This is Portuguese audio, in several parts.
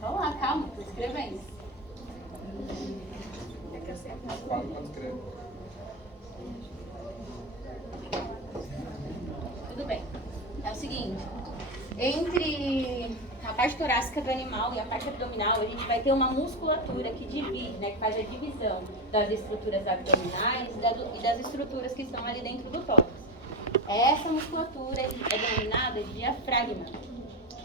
Vamos lá, calma, tô escrevendo. Quando escreve. Tudo bem. É o seguinte, entre a parte torácica do animal e a parte abdominal, a gente vai ter uma musculatura que divide, né, que faz a divisão das estruturas abdominais e das estruturas que estão ali dentro do tórax. Essa musculatura é denominada de diafragma.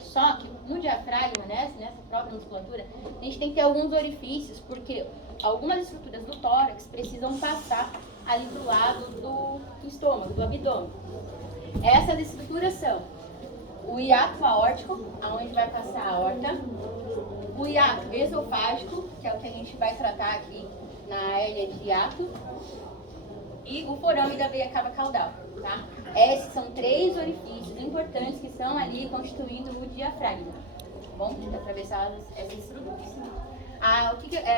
Só que no diafragma, nessa própria musculatura, a gente tem que ter alguns orifícios, porque algumas estruturas do tórax precisam passar ali do lado do estômago, do abdômen. Essas estruturas são o hiato aórtico, onde vai passar a aorta, o hiato esofágico, que é o que a gente vai tratar aqui na hérnia de hiato, e o forame da veia cava caudal, tá? Esses são 3 orifícios importantes que estão ali constituindo o diafragma, tá bom? Para atravessar essas estruturas. A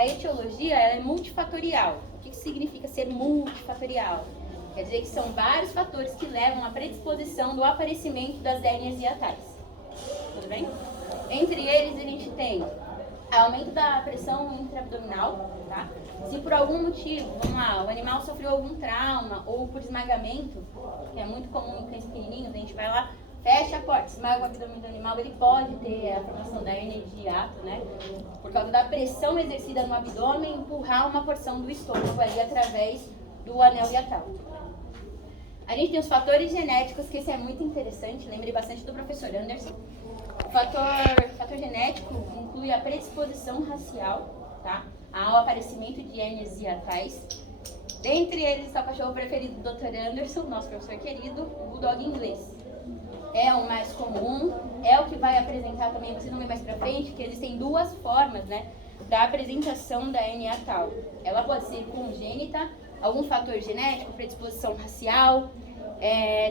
etiologia ela é multifatorial. O que significa ser multifatorial? Quer dizer que são vários fatores que levam à predisposição do aparecimento das hérnias hiatais. Tudo bem? Entre eles, a gente tem aumento da pressão intraabdominal, tá? Se por algum motivo, vamos lá, o animal sofreu algum trauma ou por esmagamento, que é muito comum em cães pequenininhos, a gente vai lá, fecha a porta, esmaga o abdômen do animal, ele pode ter a formação da hérnia de hiato, né? Por causa da pressão exercida no abdômen, empurrar uma porção do estômago ali através do anel hiatal. A gente tem os fatores genéticos, que esse é muito interessante, lembrei bastante do professor Anderson. O fator genético inclui a predisposição racial, tá, ao aparecimento de hérnias hiatais. Dentre eles está o cachorro preferido do Dr. Anderson, nosso professor querido, o bulldog inglês. É o mais comum, é o que vai apresentar também, vocês vão ver mais pra frente, que existem 2 formas, né, da apresentação da hérnia hiatal. Ela pode ser congênita, algum fator genético, predisposição racial,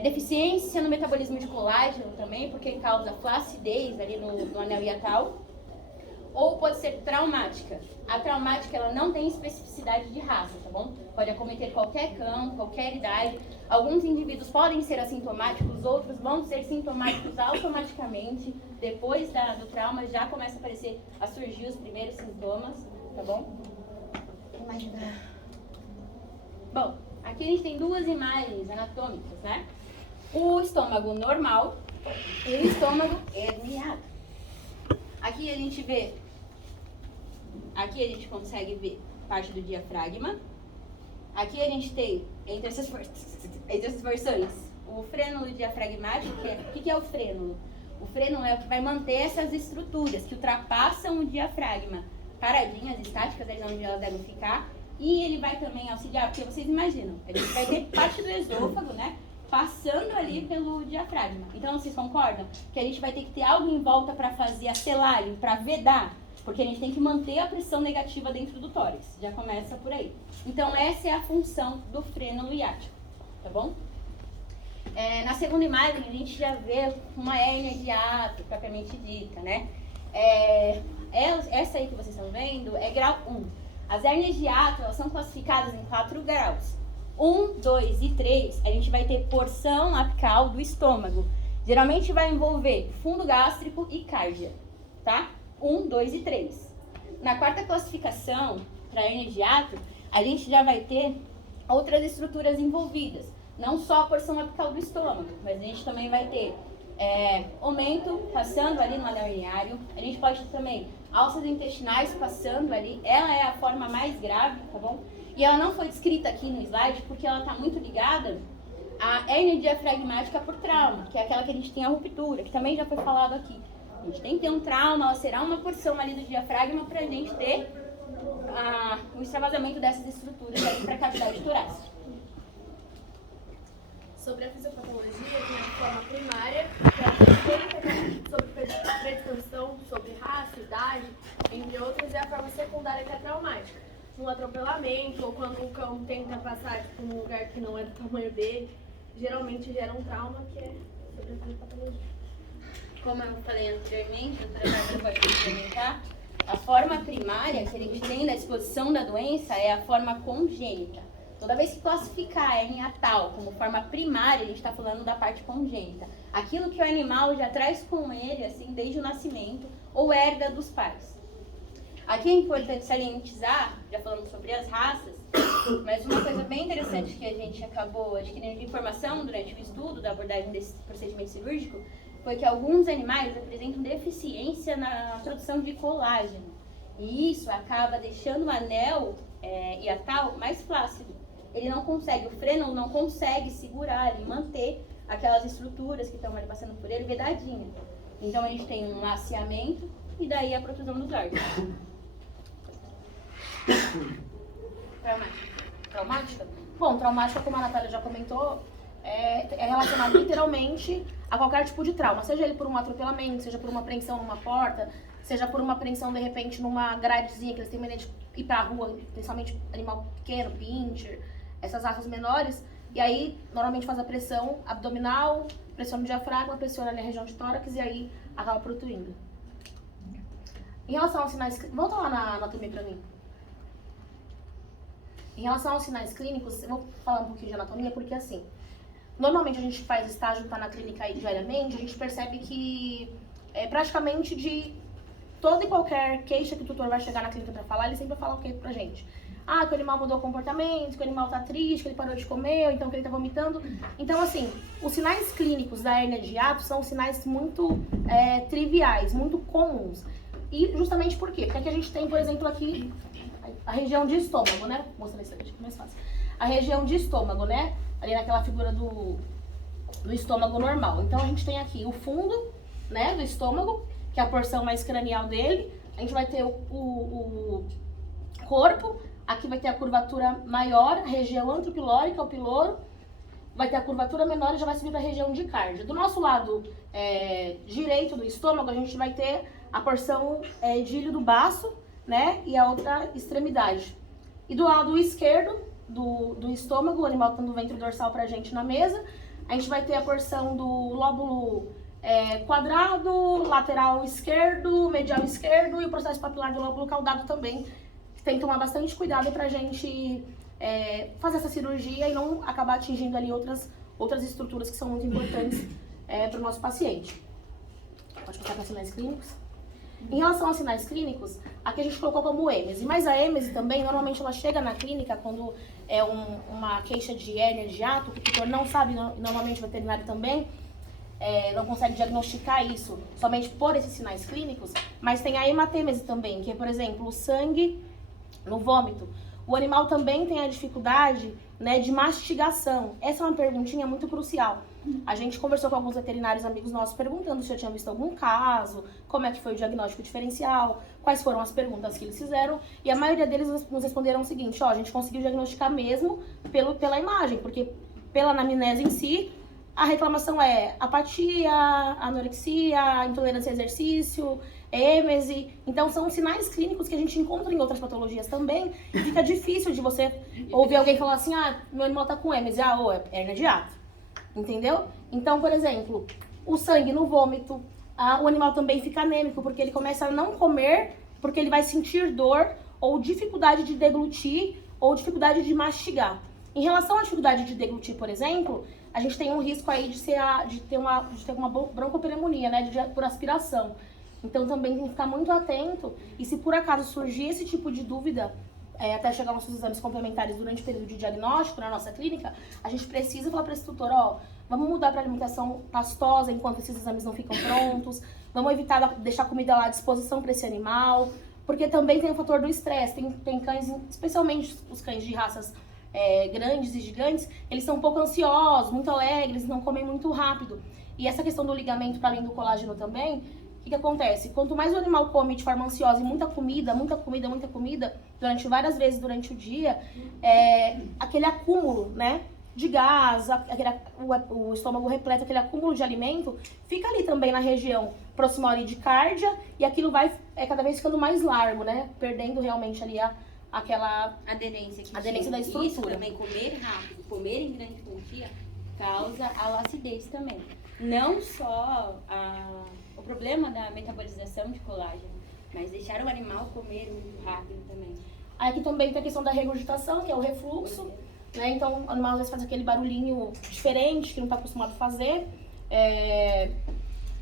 deficiência no metabolismo de colágeno também, porque causa flacidez ali no anel hiatal, ou pode ser traumática. A traumática ela não tem especificidade de raça, tá bom? Pode acometer qualquer cão, qualquer idade. Alguns indivíduos podem ser assintomáticos, outros vão ser sintomáticos automaticamente. Depois do trauma já começa a surgir os primeiros sintomas, tá bom? Bom, aqui a gente tem 2 imagens anatômicas, né? O estômago normal e o estômago herniado. Aqui a gente consegue ver parte do diafragma. Aqui a gente tem, entre essas porções, o frênulo diafragmático, o que é o frênulo? O frênulo é o que vai manter essas estruturas que ultrapassam o diafragma paradinhas, estáticas, ali onde elas devem ficar. E ele vai também auxiliar, porque vocês imaginam, a gente vai ter parte do esôfago, né, passando ali pelo diafragma. Então, vocês concordam que a gente vai ter que ter algo em volta para fazer a selagem, para vedar? Porque a gente tem que manter a pressão negativa dentro do tórax. Já começa por aí. Então, essa é a função do frênulo hiático, tá bom? Na segunda imagem, a gente já vê uma hérnia de hiato, propriamente dita, né? Essa aí que vocês estão vendo é grau 1. As hérnias de hiato, elas são classificadas em 4 graus. 1, 2 e 3, a gente vai ter porção apical do estômago. Geralmente vai envolver fundo gástrico e cárdia, tá? 1, 2 e 3. Na 4ª classificação, para hérnia de hiato, a gente já vai ter outras estruturas envolvidas. Não só a porção apical do estômago, mas a gente também vai ter aumento passando ali no anel herniário. A gente pode ter também alças intestinais passando ali. Ela é a forma mais grave, tá bom? E ela não foi descrita aqui no slide porque ela está muito ligada à hérnia diafragmática por trauma, que é aquela que a gente tem a ruptura, que também já foi falado aqui. A gente tem que ter um trauma, lacerar uma porção ali do diafragma para a gente ter o extravasamento dessas estruturas ali para a cavidade torácica. Sobre a fisiopatologia, tem a forma primária, que é sobre predisposição, sobre raça, idade, entre outras, e a forma secundária, que é traumática. Um atropelamento, ou quando um cão tenta passar num lugar que não é do tamanho dele, geralmente gera um trauma, que é sobre a fisiopatologia. Como eu falei anteriormente, a doutora Bárbara pode complementar, a forma primária que a gente tem da exposição da doença é a forma congênita. Toda vez que classificar a hérnia tal como forma primária, a gente está falando da parte congênita. Aquilo que o animal já traz com ele, assim, desde o nascimento, ou herda dos pais. Aqui é importante salientizar, já falando sobre as raças, mas uma coisa bem interessante que a gente acabou adquirindo de informação durante o estudo da abordagem desse procedimento cirúrgico foi que alguns animais apresentam deficiência na produção de colágeno. E isso acaba deixando o anel hiatal mais flácido. Ele não consegue, o freno não consegue segurar e manter aquelas estruturas que estão ali passando por ele vedadinhas. Então a gente tem um laceamento e daí a protrusão dos órgãos. Traumática? Bom, traumática, como a Natália já comentou, é relacionado literalmente a qualquer tipo de trauma. Seja ele por um atropelamento, seja por uma apreensão numa porta, seja por uma apreensão, de repente, numa gradezinha, que eles têm mania de ir pra rua, principalmente animal pequeno, pincher, essas raças menores. E aí, normalmente faz a pressão abdominal, pressiona o diafragma, pressiona ali a região de tórax e aí acaba protruindo. Em relação aos sinais... Volta lá na anatomia pra mim. Em relação aos sinais clínicos, eu vou falar um pouquinho de anatomia, porque assim, normalmente a gente faz estágio, tá na clínica aí diariamente, a gente percebe que praticamente de toda e qualquer queixa que o tutor vai chegar na clínica pra falar, ele sempre fala o que pra gente? Ah, que o animal mudou o comportamento, que o animal tá triste, que ele parou de comer, ou então que ele tá vomitando. Então, assim, os sinais clínicos da hérnia de hiato são sinais muito triviais, muito comuns. E justamente por quê? Porque aqui a gente tem, por exemplo, aqui a região de estômago, né? Vou mostrar isso aqui, acho que é mais fácil. A região de estômago, né? Ali naquela figura do estômago normal. Então a gente tem aqui o fundo, né, do estômago, que é a porção mais cranial dele. A gente vai ter o corpo, aqui vai ter a curvatura maior, a região antropilórica, o piloro. Vai ter a curvatura menor e já vai subir para a região de cárdia. Do nosso lado direito do estômago, a gente vai ter a porção de ilho do baço, né, e a outra extremidade. E do lado esquerdo do estômago, o animal tendo o ventre dorsal pra gente na mesa, a gente vai ter a porção do lóbulo quadrado, lateral esquerdo, medial esquerdo e o processo papilar do lóbulo caudado também, que tem que tomar bastante cuidado pra gente fazer essa cirurgia e não acabar atingindo ali outras estruturas que são muito importantes para o nosso paciente. Pode passar para sinais clínicos. Em relação aos sinais clínicos, aqui a gente colocou como êmese, mas a êmese também, normalmente ela chega na clínica quando é uma queixa de hérnia de hiato, que o tutor não sabe, normalmente o veterinário também não consegue diagnosticar isso somente por esses sinais clínicos, mas tem a hematêmese também, que é, por exemplo, o sangue no vômito. O animal também tem a dificuldade, né, de mastigação. Essa é uma perguntinha muito crucial. A gente conversou com alguns veterinários amigos nossos perguntando se eu tinha visto algum caso, como é que foi o diagnóstico diferencial, quais foram as perguntas que eles fizeram, e a maioria deles nos responderam o seguinte: ó, a gente conseguiu diagnosticar mesmo pela imagem, porque pela anamnese em si, a reclamação é apatia, anorexia, intolerância a exercício, êmese. Então são sinais clínicos que a gente encontra em outras patologias também, e fica difícil de você ouvir alguém falar assim: ah, meu animal tá com êmese, é hérnia de hiato. Entendeu? Então, por exemplo, o sangue no vômito, o animal também fica anêmico, porque ele começa a não comer, porque ele vai sentir dor, ou dificuldade de deglutir, ou dificuldade de mastigar. Em relação à dificuldade de deglutir, por exemplo, a gente tem um risco aí de ter uma broncopneumonia, né, por aspiração. Então também tem que ficar muito atento, e se por acaso surgir esse tipo de dúvida, até chegar aos nossos exames complementares durante o período de diagnóstico na nossa clínica, a gente precisa falar para esse tutor: ó, vamos mudar para alimentação pastosa enquanto esses exames não ficam prontos, vamos evitar deixar comida lá à disposição para esse animal, porque também tem o fator do estresse. Tem cães, especialmente os cães de raças grandes e gigantes, eles são um pouco ansiosos, muito alegres, não comem muito rápido. E essa questão do ligamento para além do colágeno também, o que acontece? Quanto mais o animal come de forma ansiosa e muita comida, durante várias vezes durante o dia, aquele acúmulo, né, de gás, o estômago repleto, aquele acúmulo de alimento, fica ali também na região proximal ali de cárdia, e aquilo vai cada vez ficando mais largo, né, perdendo realmente ali aquela aderência da estrutura. Isso também, comer rápido, comer em grande quantia, causa a lacidez também. Não só o problema da metabolização de colágeno, mas deixar o animal comer muito rápido também. Aí aqui também tem a questão da regurgitação, que é o refluxo, né? Então o animal às vezes faz aquele barulhinho diferente, que não está acostumado a fazer.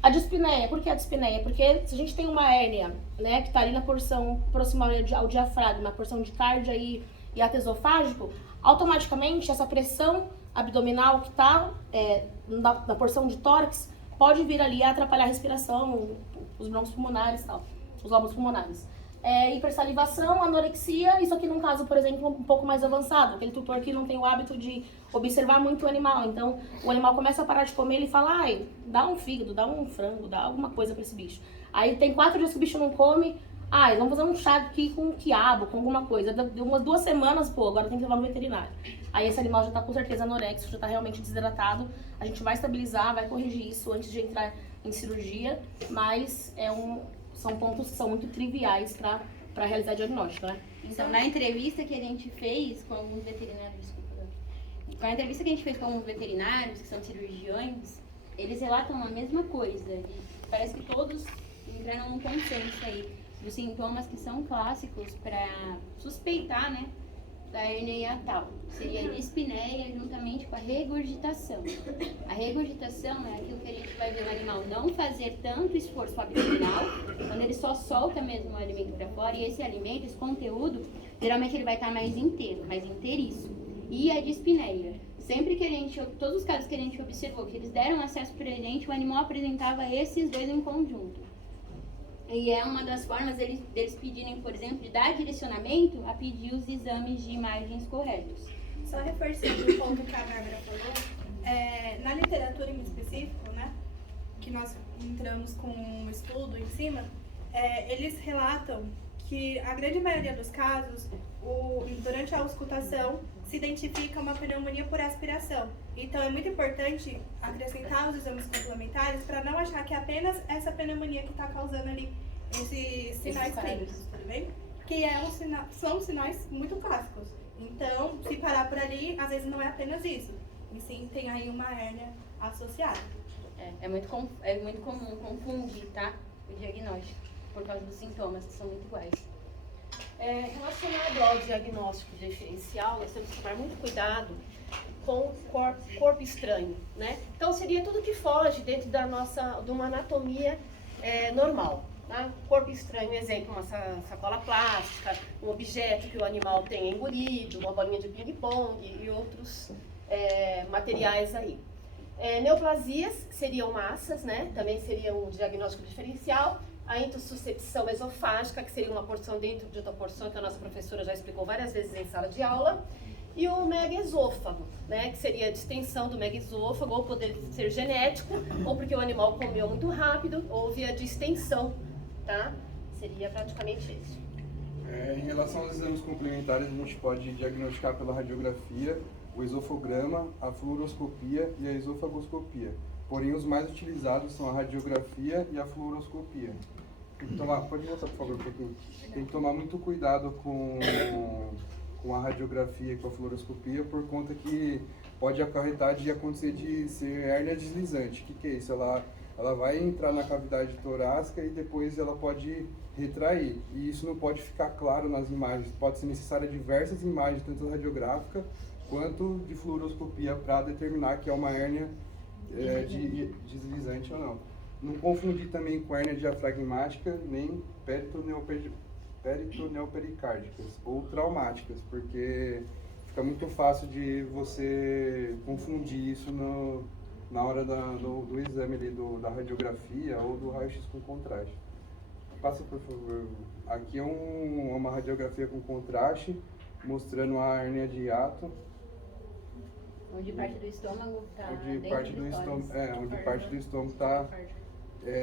A dispneia, por que a dispneia? Porque se a gente tem uma hérnia, né, que está ali na porção proximal ao diafragma, na porção de cardia e ato esofágico, automaticamente essa pressão abdominal que está na porção de tórax pode vir ali a atrapalhar a respiração, os brônquios pulmonares e tal, os lóbulos pulmonares. Hipersalivação, anorexia, isso aqui num caso, por exemplo, um pouco mais avançado, aquele tutor que não tem o hábito de observar muito o animal, então o animal começa a parar de comer, ele fala, ai, dá um fígado, dá um frango, dá alguma coisa pra esse bicho. Aí tem 4 dias que o bicho não come, ai, vamos fazer um chá aqui com quiabo, com alguma coisa, deu umas 2 semanas, pô, agora tem que levar no veterinário. Aí esse animal já tá com certeza anoréxico, já tá realmente desidratado, a gente vai estabilizar, vai corrigir isso antes de entrar em cirurgia, mas são pontos que são muito triviais para realizar diagnóstico, né? Então, na entrevista que a gente fez com alguns veterinários, com a entrevista que a gente fez com alguns veterinários, que são cirurgiões, eles relatam a mesma coisa. E parece que todos entraram num consenso aí dos sintomas que são clássicos para suspeitar, né, da hernia hiatal. Seria a dispneia juntamente com a regurgitação. A regurgitação é aquilo que a gente vai ver o animal não fazer tanto esforço abdominal, quando ele só solta mesmo o alimento para fora, e esse alimento, esse conteúdo, geralmente ele vai estar mais inteiro, mais inteiriço. E a dispneia. Sempre que todos os casos que a gente observou, que eles deram acesso pra gente, o animal apresentava esses dois em conjunto. E é uma das formas deles pedirem, por exemplo, de dar direcionamento a pedir os exames de imagens corretos. Só reforçando o ponto que a Bárbara falou, na literatura em específico, né, que nós entramos com um estudo em cima, eles relatam que a grande maioria dos casos, durante a auscultação, se identifica uma pneumonia por aspiração. Então é muito importante acrescentar os exames complementares para não achar que é apenas essa pneumonia que está causando ali esses sinais clínicos, tudo bem? Que são sinais muito clássicos. Então, se parar por ali, às vezes não é apenas isso. E sim, tem aí uma hérnia associada. É muito comum confundir, tá? O diagnóstico, por causa dos sintomas, que são muito iguais. Relacionado ao diagnóstico diferencial, nós temos que tomar muito cuidado com o corpo estranho, né? Então, seria tudo que foge dentro de uma anatomia normal. Tá? Corpo estranho, exemplo, uma sacola plástica, um objeto que o animal tenha engolido, uma bolinha de ping-pong e outros materiais aí. Neoplasias seriam massas, né? Também seria um diagnóstico diferencial. A intussuscepção esofágica, que seria uma porção dentro de outra porção, que a nossa professora já explicou várias vezes em sala de aula. E o megaesôfago, né, que seria a distensão do megaesôfago, ou poder ser genético, ou porque o animal comeu muito rápido, houve a distensão, tá? Seria praticamente isso. Em relação aos exames complementares, a gente pode diagnosticar pela radiografia, o esofograma, a fluoroscopia e a esofagoscopia. Porém, os mais utilizados são a radiografia e a fluoroscopia. Pode voltar, por favor, um pouquinho. Tem que tomar muito cuidado com a radiografia e com a fluoroscopia, por conta que pode acarretar de acontecer de ser hérnia deslizante. O que é isso? Ela vai entrar na cavidade torácica e depois ela pode retrair. E isso não pode ficar claro nas imagens. Pode ser necessária diversas imagens, tanto radiográfica quanto de fluoroscopia, para determinar que é uma hérnia deslizante ou não. Não confundir também com hérnia diafragmática, nem peritoneopericárdicas ou traumáticas, porque fica muito fácil de você confundir isso na hora do exame ali, da radiografia ou do raio-x com contraste. Passa, por favor. Aqui é uma radiografia com contraste, mostrando a hérnia de hiato. Onde parte do estômago está onde parte do estômago está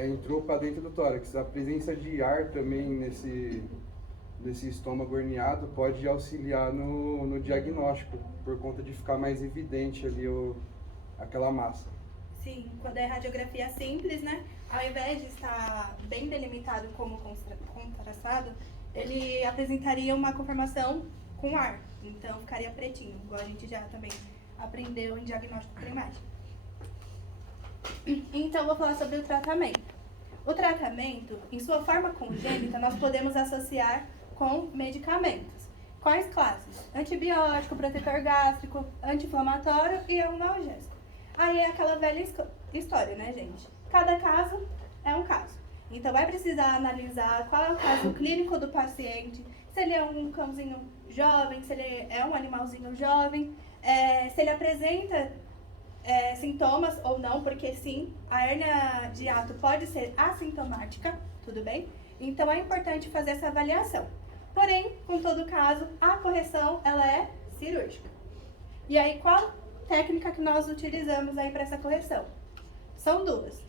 entrou para dentro do tórax. A presença de ar também nesse estômago herniado pode auxiliar no diagnóstico, por conta de ficar mais evidente ali aquela massa. Sim, quando é radiografia simples, né? Ao invés de estar bem delimitado como contrastado, ele apresentaria uma conformação com ar. Então ficaria pretinho, igual a gente já também aprendeu em diagnóstico por imagem. Então, vou falar sobre o tratamento. O tratamento, em sua forma congênita, nós podemos associar com medicamentos. Quais classes? Antibiótico, protetor gástrico, anti-inflamatório e analgésico. Aí é aquela velha história, né, gente? cada caso é um caso. Então, vai precisar analisar qual é o caso clínico do paciente, se ele é um cãozinho jovem, se ele é um animalzinho jovem, se ele apresenta sintomas ou não, porque sim, a hérnia de hiato pode ser assintomática, tudo bem? Então, é importante fazer essa avaliação. Porém, com todo caso, a correção, ela é cirúrgica. E aí, qual técnica que nós utilizamos aí para essa correção? São duas.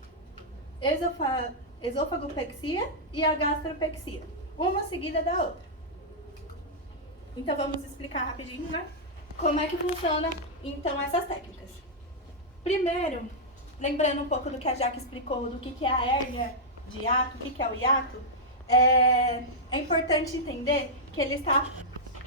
Esofagopexia e a gastropexia. Uma seguida da outra. Então, vamos explicar rapidinho, né? Como é que funciona, então, essas técnicas. Primeiro, lembrando um pouco do que a Jaque explicou, do que é a hérnia de hiato, o que é o hiato, é importante entender que ele está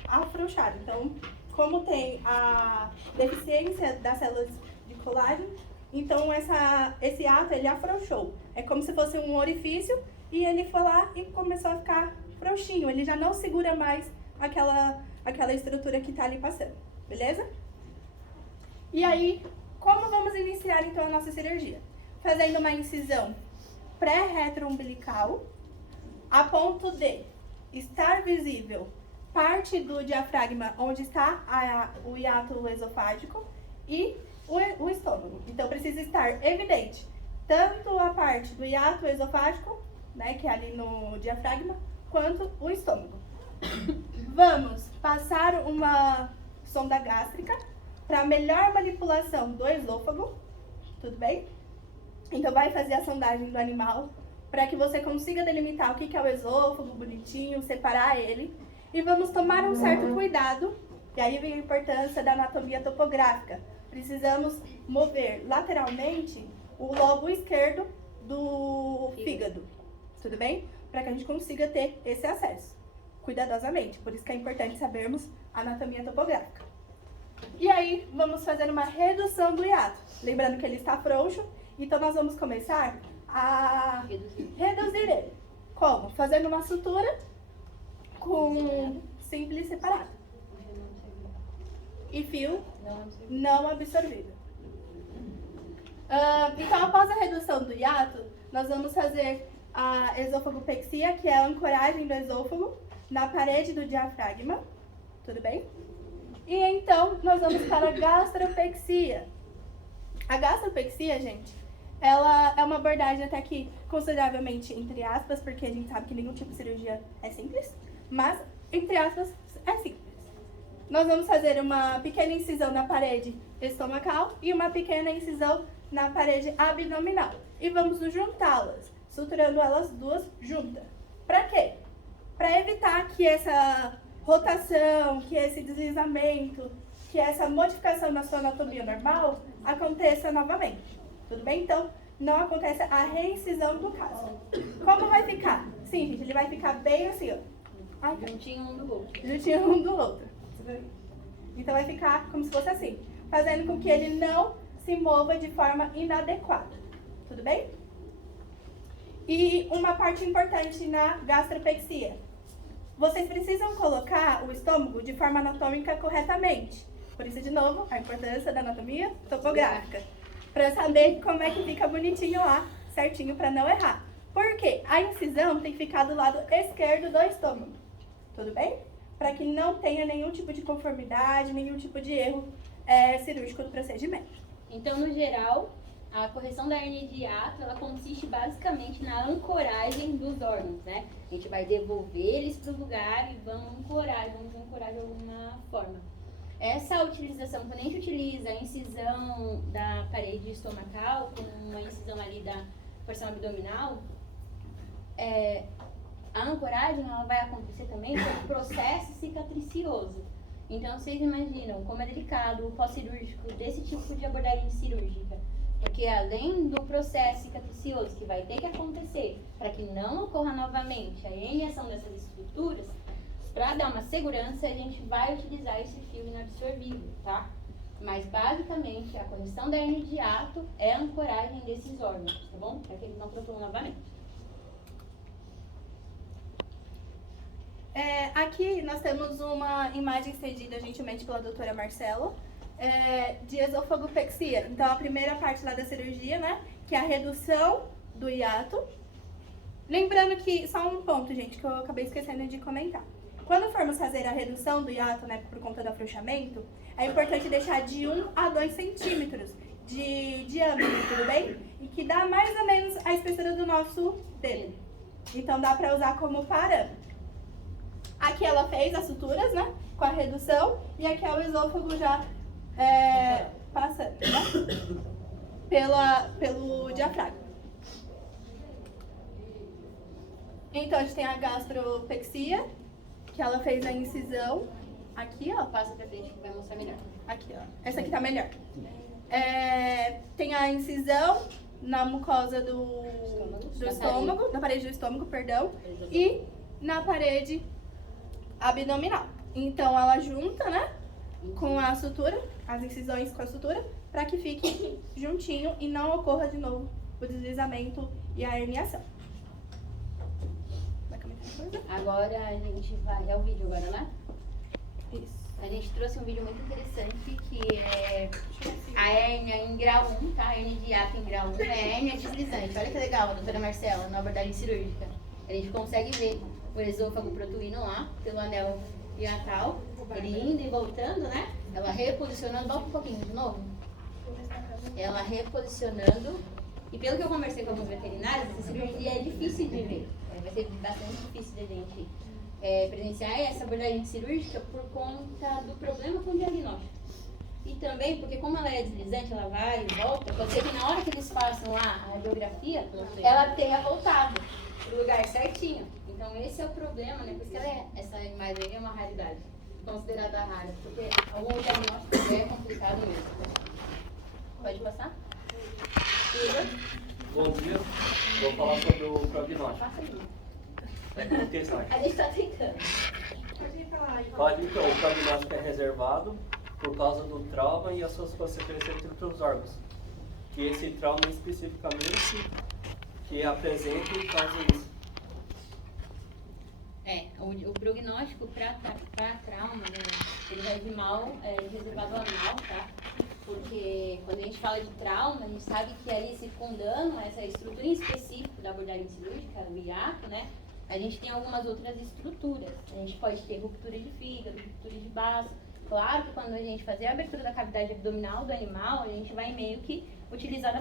afrouxado. Então, como tem a deficiência das células de colágeno, então esse hiato ele afrouxou. É como se fosse um orifício e ele foi lá e começou a ficar frouxinho. Ele já não segura mais aquela estrutura que está ali passando, beleza? E aí, como vamos iniciar então a nossa cirurgia? Fazendo uma incisão pré-retroumbilical, a ponto de estar visível parte do diafragma onde está o hiato esofágico e o estômago. Então, precisa estar evidente tanto a parte do hiato esofágico, né, que é ali no diafragma, quanto o estômago. Vamos passar uma sonda gástrica para melhor manipulação do esôfago, tudo bem? Então, vai fazer a sondagem do animal para que você consiga delimitar o que é o esôfago, bonitinho, separar ele. E vamos tomar um certo cuidado, e aí vem a importância da anatomia topográfica. Precisamos mover lateralmente o lobo esquerdo do fígado, tudo bem? Para que a gente consiga ter esse acesso, cuidadosamente. Por isso que é importante sabermos a anatomia topográfica. E aí, vamos fazer uma redução do hiato. Lembrando que ele está frouxo, então nós vamos começar a reduzir ele. Como? Fazendo uma sutura com simples separado e fio não absorvido. Então, após a redução do hiato, nós vamos fazer a esofagopexia, que é a ancoragem do esôfago na parede do diafragma, tudo bem? E então, nós vamos para a gastropexia. A gastropexia, gente, ela é uma abordagem até aqui consideravelmente entre aspas, porque a gente sabe que nenhum tipo de cirurgia é simples, mas, entre aspas, é simples. Nós vamos fazer uma pequena incisão na parede estomacal e uma pequena incisão na parede abdominal. E vamos juntá-las, suturando elas duas juntas. Para quê? Para evitar que essa rotação, que esse deslizamento, que essa modificação na sua anatomia normal aconteça novamente. Tudo bem? Então, não acontece a reincisão do caso. Como vai ficar? Sim, gente, ele vai ficar bem assim, ó. Juntinho um do outro. Juntinho um do outro. Então vai ficar como se fosse assim, fazendo com que ele não se mova de forma inadequada. Tudo bem? E uma parte importante na gastropexia. Vocês precisam colocar o estômago de forma anatômica corretamente. Por isso, de novo, a importância da anatomia topográfica. Para saber como é que fica bonitinho lá, certinho, para não errar. Por quê? A incisão tem que ficar do lado esquerdo do estômago. Tudo bem? Para que não tenha nenhum tipo de conformidade, nenhum tipo de erro cirúrgico do procedimento. Então, no geral, a correção da hérnia de hiato, ela consiste basicamente na ancoragem dos órgãos, né? A gente vai devolver eles para o lugar e vamos ancorar de alguma forma. Essa utilização, quando a gente utiliza a incisão da parede estomacal, com uma incisão ali da porção abdominal, a ancoragem ela vai acontecer também por processo cicatricioso. Então, vocês imaginam como é delicado o pós-cirúrgico desse tipo de abordagem cirúrgica. Porque além do processo cicatricioso que vai ter que acontecer para que não ocorra novamente a herniação dessas estruturas, para dar uma segurança, a gente vai utilizar esse fio inabsorvível, tá? Mas basicamente a correção da hérnia de hiato é a ancoragem desses órgãos, tá bom? Para que eles não flutuem novamente. Aqui nós temos uma imagem cedida gentilmente pela doutora Marcela, de esofagopexia. Então, a primeira parte lá da cirurgia, né, que é a redução do hiato. Lembrando que, só um ponto, gente, que eu acabei esquecendo de comentar. Quando formos fazer a redução do hiato, né, por conta do afrouxamento, é importante deixar de 1 a 2 centímetros de diâmetro, tudo bem? E que dá mais ou menos a espessura do nosso dedo. Então dá pra usar como parâmetro. Aqui ela fez as suturas, né, com a redução, e aqui é o esôfago já passando, né, pelo diafragma. Então a gente tem a gastropexia, que ela fez a incisão aqui, ó. Passa pra frente que vai mostrar melhor. Aqui, ó. Essa aqui tá melhor. Tem a incisão na mucosa do estômago, na parede do estômago, perdão, e na parede abdominal. Então ela junta, né, com a sutura, as incisões com a sutura, para que fique juntinho e não ocorra de novo o deslizamento e a herniação. Vai comentar uma coisa? Agora a gente vai... É o vídeo agora, né? Isso. A gente trouxe um vídeo muito interessante que é a hérnia em grau 1, tá? A hérnia de hiato em grau 1 é a hérnia deslizante. Olha que legal, doutora Marcela, na abordagem cirúrgica. A gente consegue ver o esôfago protuindo lá, pelo anel hiatal, ele indo e voltando, né? Ela reposicionando, volta um pouquinho de novo. Ela reposicionando. E pelo que eu conversei com alguns veterinários, essa cirurgia é difícil de ver. Vai ser bastante difícil da gente presenciar essa abordagem cirúrgica por conta do problema com o diagnóstico. E também porque como ela é deslizante, ela vai e volta, pode ser que na hora que eles façam a radiografia, ela tenha voltado pro lugar certinho. Então esse é o problema, né? Por isso que essa imagem aí é uma raridade, considerada rara, porque algum diagnóstico é complicado mesmo. Pode passar? Bom dia, vou falar sobre o prognóstico. Passa aí. O que você acha? A gente tá tentando. Pode, então, o prognóstico é reservado por causa do trauma e as suas consequências entre os órgãos. Que esse trauma especificamente que apresenta e causa isso. O prognóstico para trauma, né, ele vai vir mal reservado anal, tá? Porque quando a gente fala de trauma, a gente sabe que ali circundando essa estrutura em específico da abordagem cirúrgica, o hiato, né? A gente tem algumas outras estruturas. A gente pode ter ruptura de fígado, ruptura de baço. Claro que quando a gente fazer a abertura da cavidade abdominal do animal, a gente vai meio que utilizar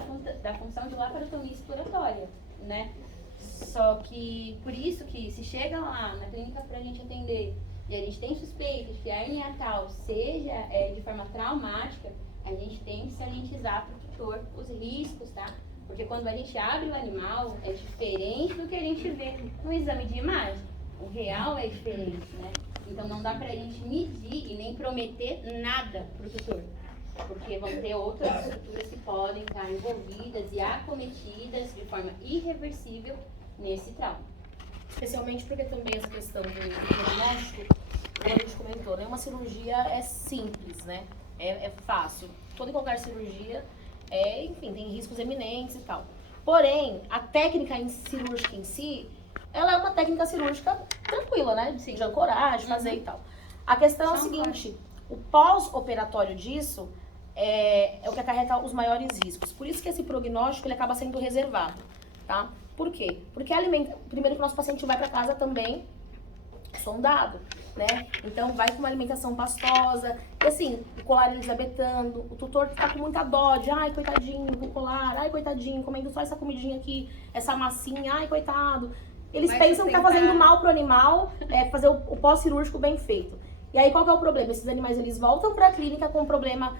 da função de laparotomia exploratória, né? Só que, por isso que se chega lá na clínica pra gente atender e a gente tem suspeitas que a hernia hiatal seja de forma traumática, a gente tem que salientizar para o tutor os riscos, tá? Porque quando a gente abre o animal, é diferente do que a gente vê no exame de imagem. O real é diferente, né? Então não dá pra gente medir e nem prometer nada pro tutor. Porque vão ter outras estruturas que podem estar envolvidas e acometidas de forma irreversível nesse trauma. Especialmente porque também essa questão do diagnóstico, como a gente comentou, né? Uma cirurgia é simples, né? É fácil. Toda e qualquer cirurgia, enfim, tem riscos eminentes e tal. Porém, a técnica cirúrgica em si, ela é uma técnica cirúrgica tranquila, né? De ancorar, de fazer e tal. A questão é o seguinte, o pós-operatório disso é o que acarreta os maiores riscos. Por isso que esse prognóstico ele acaba sendo reservado, tá? Por quê? Porque primeiro que o nosso paciente vai para casa também sondado, né? Então vai com uma alimentação pastosa, e assim, o colar elisabetando, o tutor tá com muita dó de, ai, coitadinho, com o colar, ai, coitadinho, comendo só essa comidinha aqui, essa massinha, ai, coitado. Eles pensam que tá fazendo mal pro animal, fazer o pós-cirúrgico bem feito. E aí qual que é o problema? Esses animais, eles voltam pra clínica com problema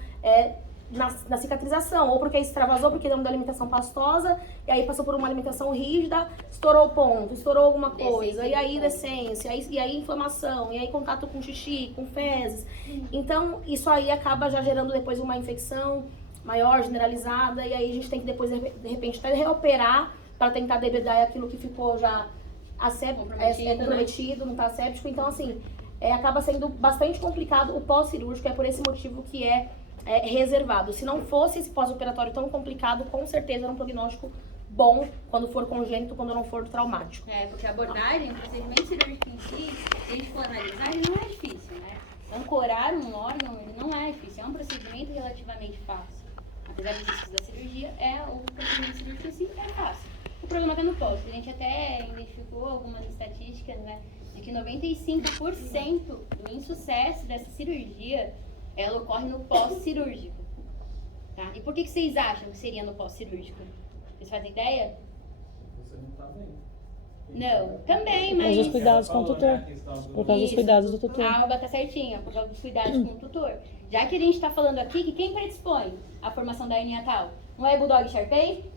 na cicatrização, ou porque extravasou, porque não deu alimentação pastosa, e aí passou por uma alimentação rígida, estourou o ponto, estourou alguma coisa, e aí decência, e aí inflamação, e aí contato com xixi, com fezes. Então, isso aí acaba já gerando depois uma infecção maior, generalizada, e aí a gente tem que depois, de repente, até reoperar para tentar debedar aquilo que ficou já comprometido, não tá asséptico. Então, assim, acaba sendo bastante complicado o pós-cirúrgico, é por esse motivo que é reservado. Se não fosse esse pós-operatório tão complicado, com certeza era um prognóstico bom quando for congênito, quando não for traumático. Porque a abordagem, o procedimento cirúrgico em si, se a gente for analisar, ele não é difícil, né? Ancorar um órgão, ele não é difícil, é um procedimento relativamente fácil. apesar dos riscos da cirurgia, o procedimento cirúrgico em si é fácil. O problema está no pós. A gente até identificou algumas estatísticas, né, de que 95% do insucesso dessa cirurgia, ela ocorre no pós-cirúrgico. Tá? E por que vocês acham que seria no pós-cirúrgico? Vocês fazem ideia? Você não tá bem. Não, também, Por causa mas... dos cuidados com o tutor. Por causa dos Isso. cuidados do tutor. A Alba tá certinha, por causa dos cuidados com o tutor. Já que a gente tá falando aqui que quem predispõe a formação da hernia tal? Não é Bulldog e Shar-Pei?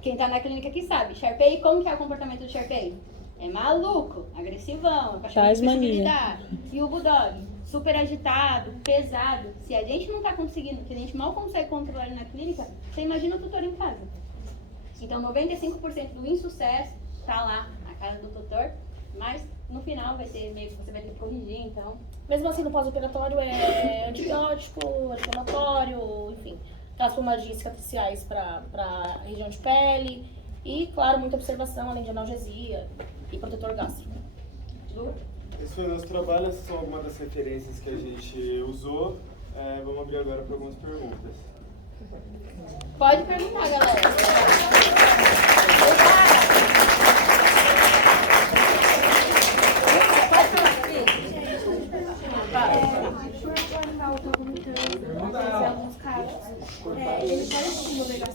Quem tá na clínica aqui sabe. Shar-Pei, como que é o comportamento do Shar-Pei? É maluco, agressivão, é cachorro de Tasmania. E o Bulldog? Super agitado, pesado. Se a gente não tá conseguindo, que a gente mal consegue controlar ele na clínica, você imagina o tutor em casa. Então 95% do insucesso tá lá na casa do tutor, mas no final vai ser meio que você vai ter que corrigir, então... Mesmo assim, no pós-operatório é antibiótico, anti-inflamatório, enfim. Aquelas pomadinhas cicatriciais para região de pele. E, claro, muita observação, além de analgesia e protetor gástrico. Lu? Esse foi o nosso trabalho, essas são algumas das referências que a gente usou. Vamos abrir agora para algumas perguntas. Pode perguntar, galera.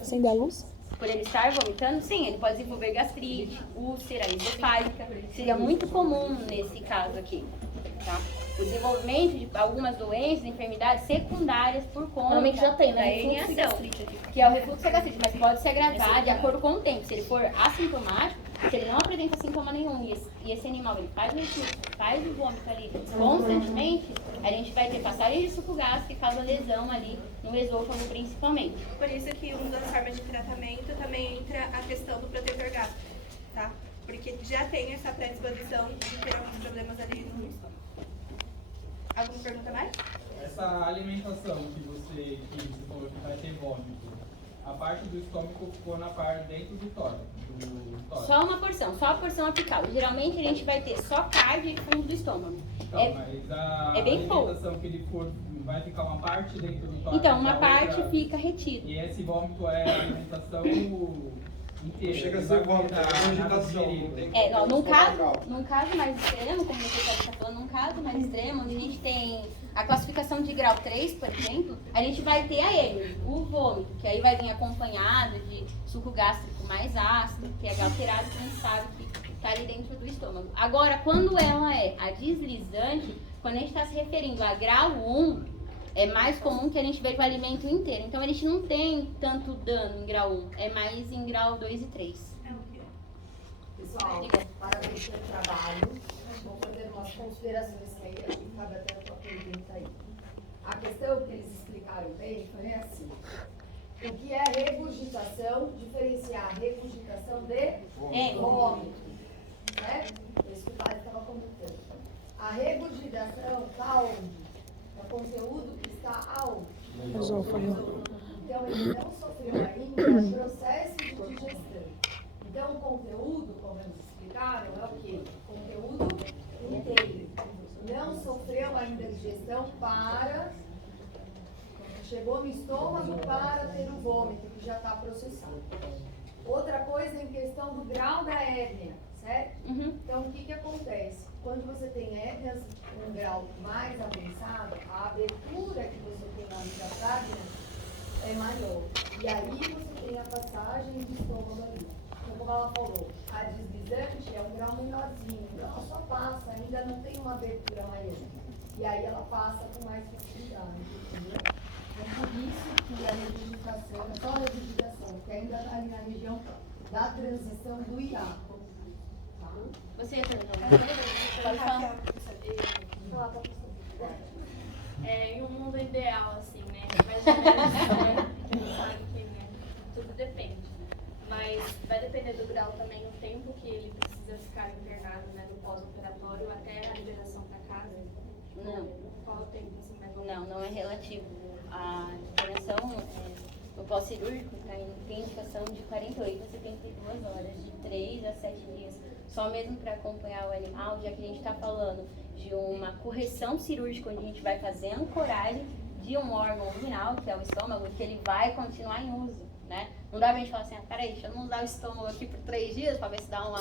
Acender a luz? Por ele estar vomitando, sim, ele pode desenvolver gastrite, úlcera, esofágica. Seria muito comum nesse caso aqui, tá? O desenvolvimento de algumas doenças, enfermidades secundárias por conta Normalmente já tem, da né? Refluxo e herniação, gastrite aqui. que é o refluxo e gastrite, mas pode se agravar de acordo com o tempo. Se ele for assintomático, se ele não apresenta sintoma nenhum e esse animal ele faz o refluxo, faz o vômito ali constantemente, a gente vai ter passagem de suco gástrico e causa lesão ali no esôfago principalmente. Por isso que uma das formas de tratamento também entra a questão do protetor gástrico, tá? Porque já tem essa predisposição de ter alguns problemas ali no estômago. Alguma pergunta mais? Essa alimentação que você falou que vai ter vômito, a parte do estômago ficou na parte dentro do tórax. Só uma porção, só a porção apical. Geralmente a gente vai ter só carne e fundo do estômago. Então, mas a bem pouco. alimentação que ele for, vai ficar uma parte dentro do tórax. Então, uma e a parte outra- fica retida. E esse vômito é a alimentação inteira. Chega a ele ser vai vômito, é ficar uma nada agitação, digerido. não tem Não, num caso mais extremo, como você está falando, num caso mais extremo, onde a gente tem a classificação de grau 3, por exemplo, a gente vai ter a hernia, o vômito, que aí vai vir acompanhado de suco gástrico mais ácido, pH alterado, que a gente sabe que está ali dentro do estômago. Agora, quando ela é a deslizante, quando a gente está se referindo a grau 1, é mais comum que a gente veja o alimento inteiro. Então, a gente não tem tanto dano em grau 1, é mais em grau 2 e 3. Pessoal, Diga. parabéns pelo trabalho. Vou fazer umas considerações que aí acho que cabe até a tua pergunta aí. A questão que eles explicaram bem foi assim. O que é regurgitação? Diferenciar regurgitação de vômito. Certo? Isso que o pai estava comentando. A regurgitação está onde? O conteúdo que está aonde? Esôfago. Então ele não sofreu ainda o processo de digestão. Então o conteúdo, como eles explicaram, é o quê? Conteúdo inteiro. Não sofreu ainda digestão para... Chegou no estômago para ter o vômito, que já está processado. Outra coisa é em questão do grau da hérnia, certo? Então o que acontece? Quando você tem hérnias em um grau mais avançado, a abertura que você tem na metacardia é maior. E aí você tem a passagem do estômago ali. Então, como ela falou, a deslizante é um grau menorzinho, então ela só passa, ainda não tem uma abertura maior. E aí ela passa com mais facilidade, entendeu? É por isso que a regurgitação, é só a regurgitação, que ainda está ali na região da transição do hiato. Tá? Você ia perguntar alguma coisa? Pode falar. Em um mundo ideal, assim, né? Mais ou menos, né? A gente sabe que, né, tudo depende. Mas vai depender do grau também, o tempo que ele precisa ficar internado, né, no pós-operatório até a liberação para casa. Não. Qual o tempo, assim, mais ou menos? Não é relativo. A internação no pós-cirúrgico tem indicação de 48 a 72 horas, de 3 a 7 dias. Só mesmo para acompanhar o animal, já que a gente está falando de uma correção cirúrgica, onde a gente vai fazer a ancoragem de um órgão luminal, que é o estômago, que ele vai continuar em uso, né? Não dá pra gente falar assim, peraí, deixa eu não usar o estômago aqui por 3 dias pra ver se dá uma...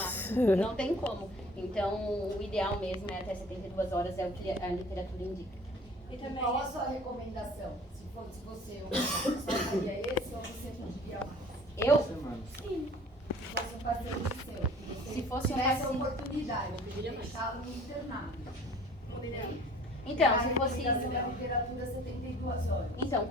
Não tem como. Então, o ideal mesmo é até 72 horas, é o que a literatura indica. E também, qual a sua recomendação? Se fosse você, só faria esse ou você pediria mais? Eu? Sim. Se fosse um paciente seu, que você Se fosse um tivesse a paciente... oportunidade de deixá-lo internado. Então, se fosse... A literatura 72 horas. Então,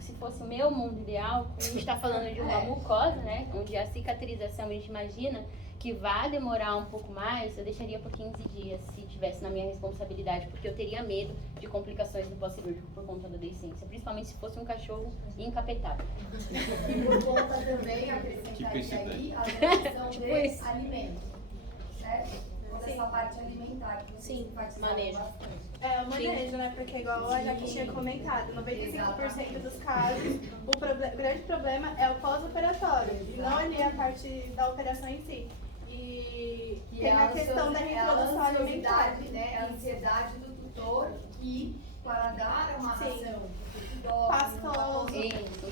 se fosse o meu mundo ideal, a gente está falando de uma mucosa, né? Onde a cicatrização, a gente imagina que vai demorar um pouco mais, eu deixaria por 15 dias, se tivesse na minha responsabilidade, porque eu teria medo de complicações no pós-cirúrgico por conta da deiscência, principalmente se fosse um cachorro encapetado. E por conta também, acrescentaria aí, a redução de alimentos, certo? Toda essa parte alimentar que você manejo. bastante. É, o manejo, né? Porque igual a Jaque tinha comentado, 95% dos casos, o grande problema é o pós-operatório, e não ali a parte da operação em si. E tem a questão da reprodução alimentar. Né? A ansiedade do tutor e para dar uma ração pastoso, líquido.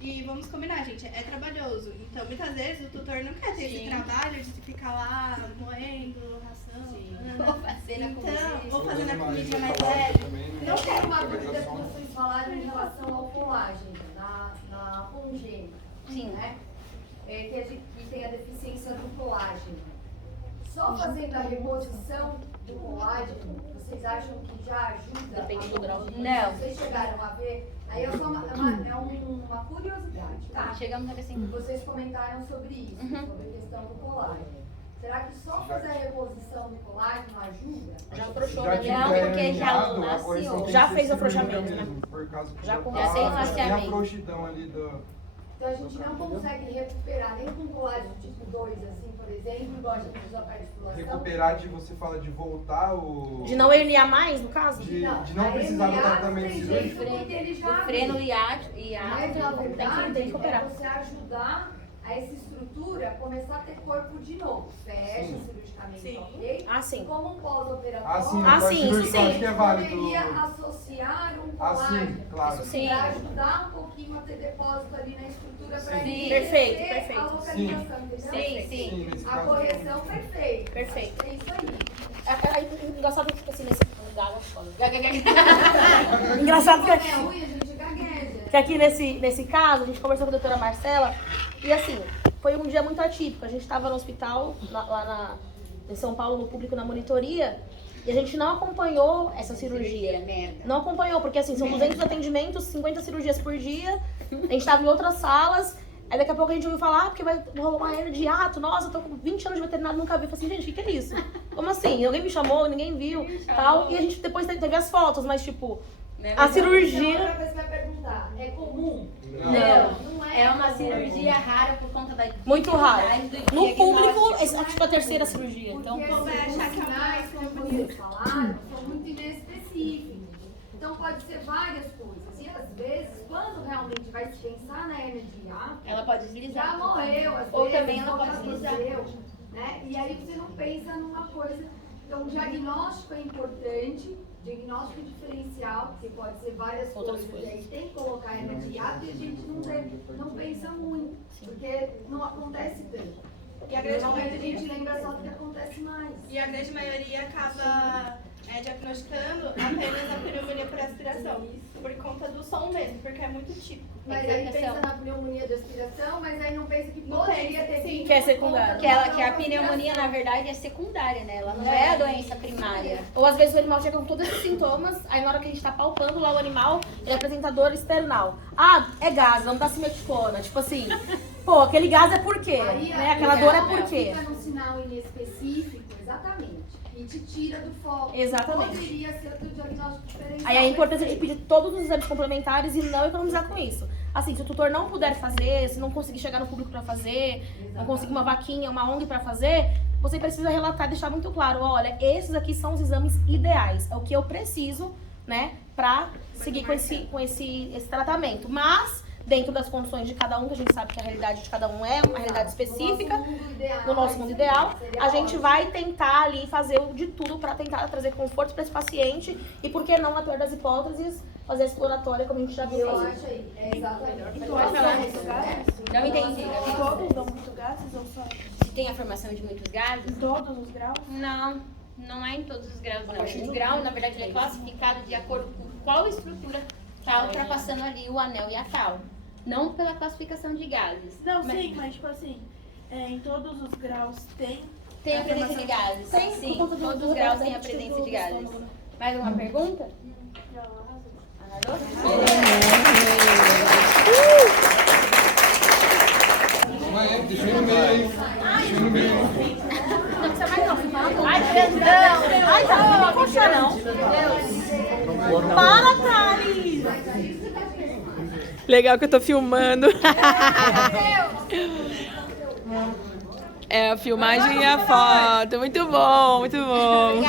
E vamos combinar, gente, é trabalhoso. Então, muitas vezes o tutor não quer ter esse trabalho de ficar lá moendo ração. Ou fazendo a comidinha mais leve. Não tem uma dúvida que vocês falaram em relação ao colágeno, na congênita. Sim. Né? Que tem a deficiência do colágeno. Só fazendo a reposição do colágeno, vocês acham que já ajuda? Depende do grau. Não. Vocês chegaram a ver? Aí é só uma curiosidade, tá? Chegamos a ver assim. Vocês comentaram sobre isso, sobre a questão do colágeno. Será que só fazer a reposição do colágeno ajuda? Já afrouxou, não, porque já nasceu. Já fez o afrouxamento, né? Por causa que Já tem tem a laceamento. frouxidão ali do... Então a gente não consegue recuperar nem com colágeno tipo 2, assim, por exemplo, igual a gente usa para articulação. Recuperar de você fala de voltar o... De não herniar mais, no caso? De não precisar do tratamento cirúrgico. Do freno hiático. Mas na verdade, tem que recuperar. é você ajudar a essa estrutura a começar a ter corpo de novo. Fecha cirurgicamente, ok? Ah, sim. Como um pós-operatório, isso sim. Acho que é válido. poderia associar um Sim, colágeno. claro. Sim. Para ajudar um pouquinho a ter depósito ali na estrutura para Sim. Perfeito. a localização, entendeu? Sim. Nesse A caso, correção perfeita. Perfeito. É isso aí. Engraçado que, tipo assim, nesse... Engraçado que... É ruim, a gente gagueja. Que aqui nesse caso, a gente conversou com a doutora Marcela, e assim, foi um dia muito atípico. A gente estava no hospital, em São Paulo, no público, na monitoria, e a gente não acompanhou essa cirurgia. Não acompanhou, porque assim, são 200 atendimentos, 50 cirurgias por dia, a gente estava em outras salas, aí daqui a pouco a gente ouviu falar, porque vai rolar uma hernia de hiato, nossa, eu tô com 20 anos de veterinário, nunca vi. Eu falei assim, gente, o que é isso? Como assim? Alguém me chamou, ninguém viu, tal, e a gente depois teve as fotos, mas tipo... A cirurgia... Outra vez vai perguntar, é comum? Não é uma cirurgia rara por conta da muito raro. No público, diagnóstico. é tipo a terceira cirurgia. Porque Então, vai achar que mais, como vocês falaram, são muito inespecíficos. Então pode ser várias coisas. E às vezes, quando realmente vai se pensar na hernia de hiato, Ela pode deslizar. já morreu, às Ou vezes, também ela ou pode já deslizar. aconteceu, né? E aí você não pensa numa coisa. Então o diagnóstico é importante, diagnóstico diferencial, porque pode ser várias coisas. E aí tem que colocar hernia de hiato e a gente não pensa muito, porque não acontece tanto. E a grande Normalmente a maioria, gente lembra só do que acontece mais. e a grande maioria acaba diagnosticando apenas a pneumonia por aspiração, por conta do som mesmo, porque é muito típico. Mas aí pensa na pneumonia de aspiração, mas aí não pensa que Não poderia pensa, ter sim. vindo Que é por secundário. conta Que a da pneumonia, na verdade, é secundária, né? Ela não é a doença primária. ou às vezes o animal chega com todos esses sintomas, aí na hora que a gente tá palpando lá o animal, ele apresenta dor external. Ah, é gás, vamos dar simeticona. Tipo assim, pô, aquele gás é por quê? Aí, Né? Aquela dor é por ela quê? fica num sinal inespecífico, exatamente, e te tira do foco. Exatamente. Poderia ser o diagnóstico diferencial. Aí a importância de pedir todos os exames complementares e não economizar com isso. Assim, se o tutor não puder fazer, se não conseguir chegar no público pra fazer, não conseguir uma vaquinha, uma ONG pra fazer, você precisa relatar, deixar muito claro, olha, esses aqui são os exames ideais, é o que eu preciso, né, pra seguir com esse tratamento. Mas dentro das condições de cada um, que a gente sabe que a realidade de cada um é uma realidade específica, no nosso mundo ideal, a gente vai tentar ali fazer de tudo para tentar trazer conforto para esse paciente e, por que não, na teoria das hipóteses, fazer a exploratória, como a gente já viu. Eu acho aí, é exatamente. Pode falar? Não entendi. Todos dão muito gases ou só? Se tem a formação de muitos gases? Em todos os graus? Não, não é em todos os graus, não. O grau, na verdade, ele é classificado de acordo com qual estrutura está ultrapassando ali o anel e a tal. Não pela classificação de gases. Não, sim, mas tipo assim, em todos os graus tem a presença de gases. Tem, Sim, por conta do todos os graus têm a tipo presença de do gases. estômago, né? Mais uma pergunta? Deixa eu ir no meio aí. Deixa eu ir no meio. Não precisa mais não. Ai, perdão. Ai, tá, não vou puxar não. Para, Thales. Legal que eu tô filmando. É a filmagem e a foto. Muito bom, muito bom.